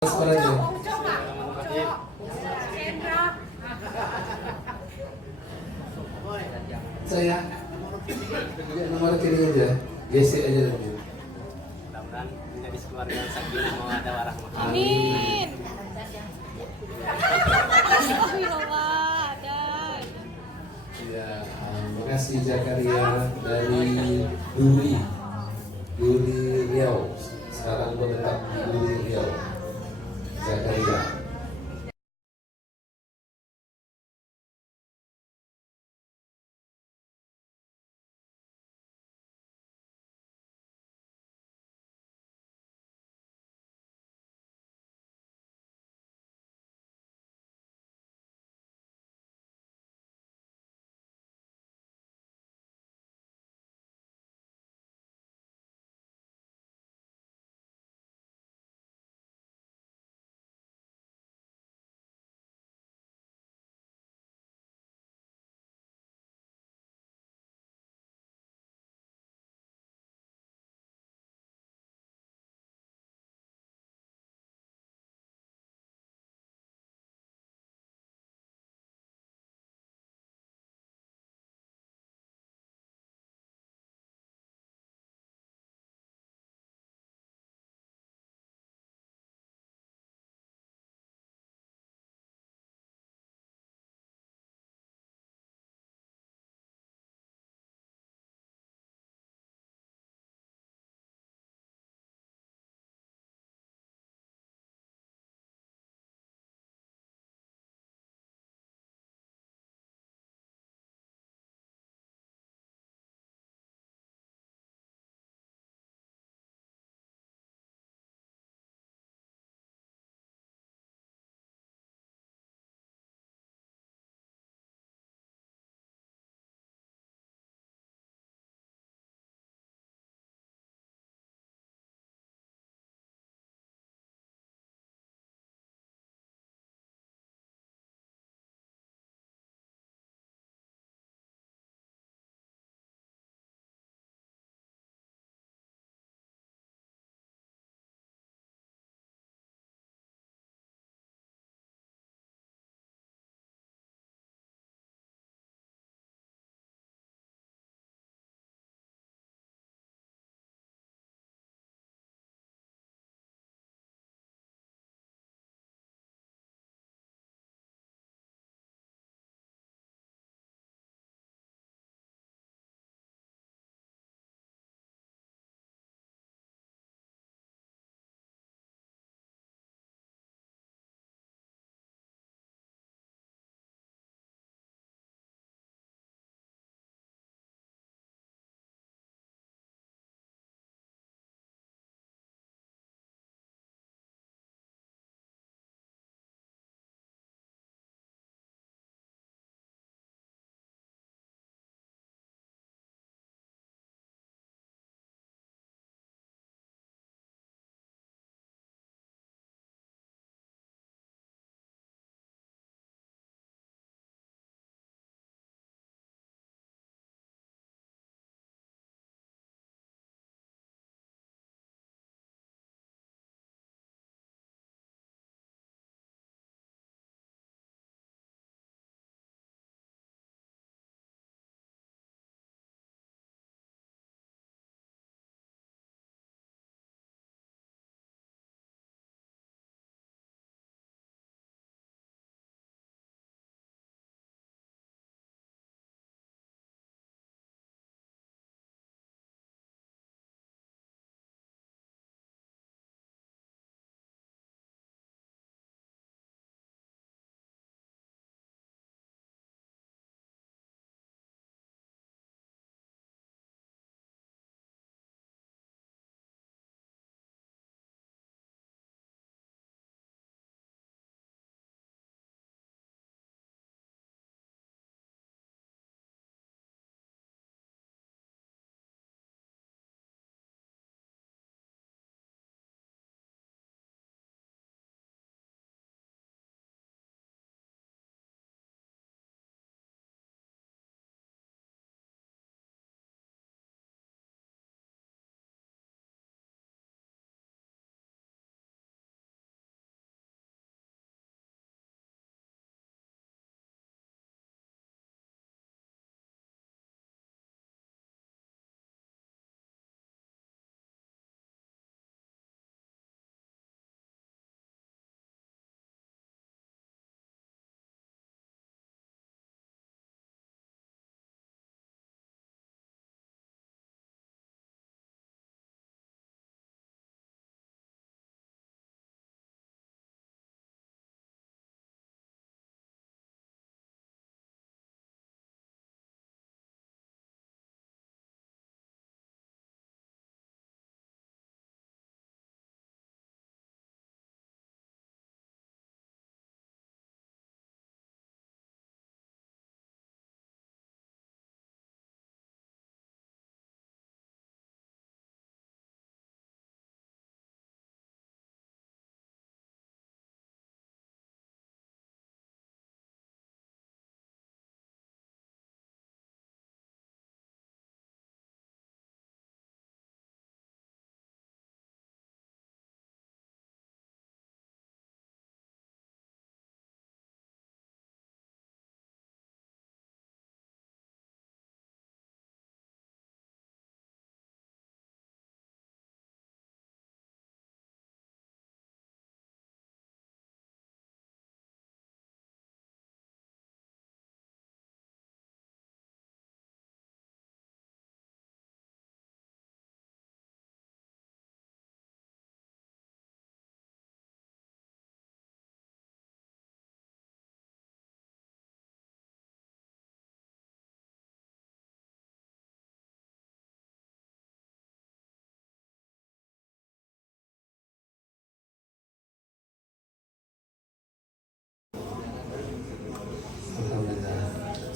Suaranya. Saya ya, nomor rekening aja, GC aja nanti. Mudah-mudahan menjadi keluarga yang sakinah mawaddah warahmah. Amin. Astagfirullah, dan Ya, makasih Zakaria dari Duri, Duri Riau. Sekarang menetap di Duri Riau. Zakaria.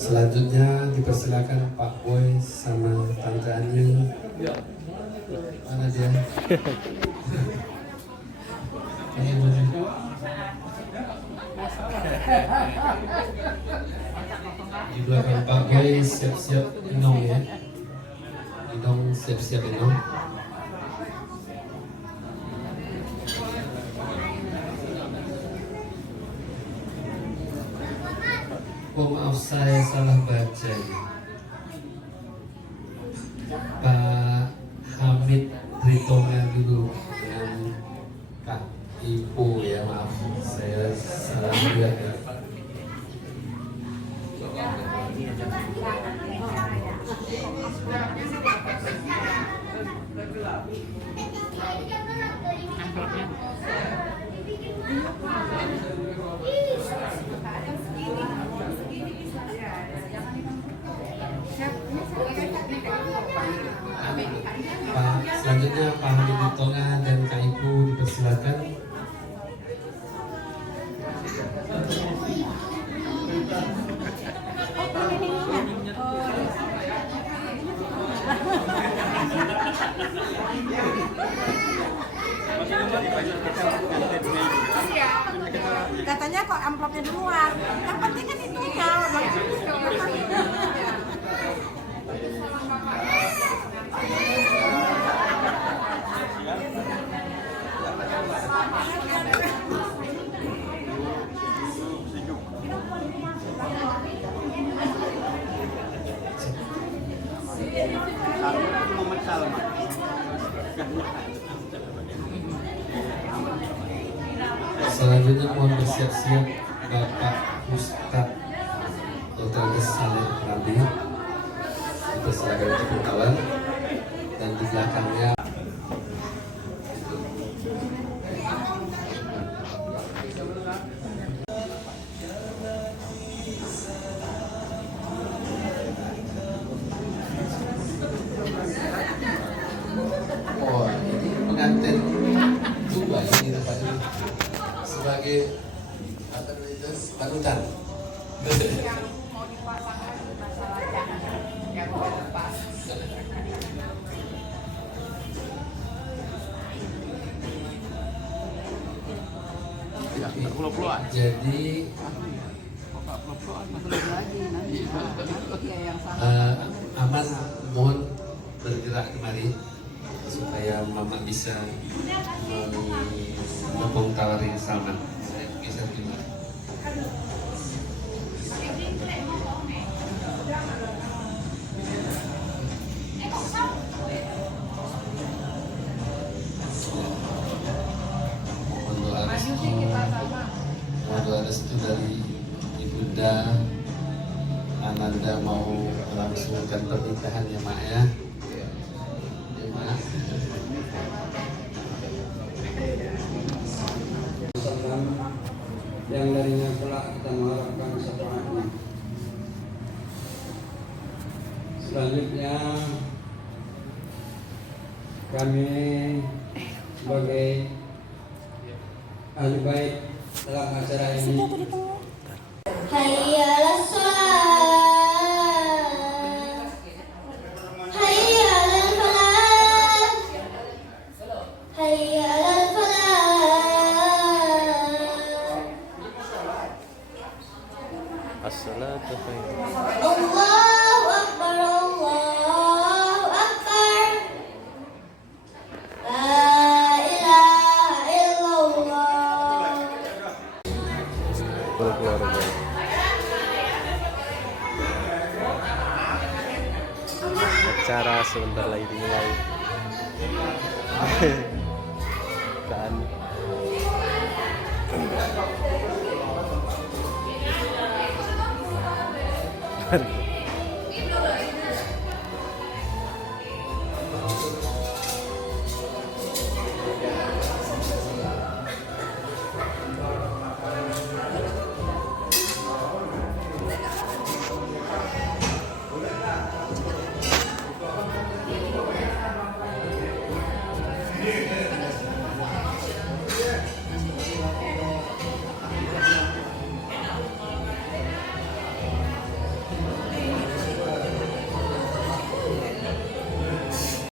Selanjutnya dipersilakan Pak Boy sama Tante Ani. Mana dia? Ini mana? Di belakang Pak Boy siap-siap minum ya. Minum siap-siap minum. Oh maaf saya salah baca ya. Pak Hamid Ritonga dulu dengan Kak Ibu ya, maaf saya salah juga ya. Pak, selanjutnya Pak Hamid Ritonga dan Kak Ibu dipersilakan. Katanya kok amplopnya duluan. Yang penting kan itu ya. Muhammad Salman. Selanjutnya mohon bersiap-siap Bapak Ustadz Dr. Saleh Rabi. Dipersilakan untuk berkawan dan di belakangnya oh ini pengantin dua ini tempatnya sebagai apa itu panutan. Jadi Aman mohon bergerak kemari supaya Mama bisa menepung tawari Salman. Saya bisa terima. Mohon doa restu dari Ibunda Ananda mau melangsungkan pernikahan ya Mak ya. Ya Mak. Yang darinya pula kita mengharapkan syafaatnya. Selanjutnya kami sebagai ahli bait dalam acara ini Hayya 'alas shalah, hayya 'alal falah, hayya 'alal falah. As-salatu khairum. Allahu Akbar, Allahu Akbar. La ilaha illallah. Berkeluarga. Acara sebentar lagi dimulai. Kan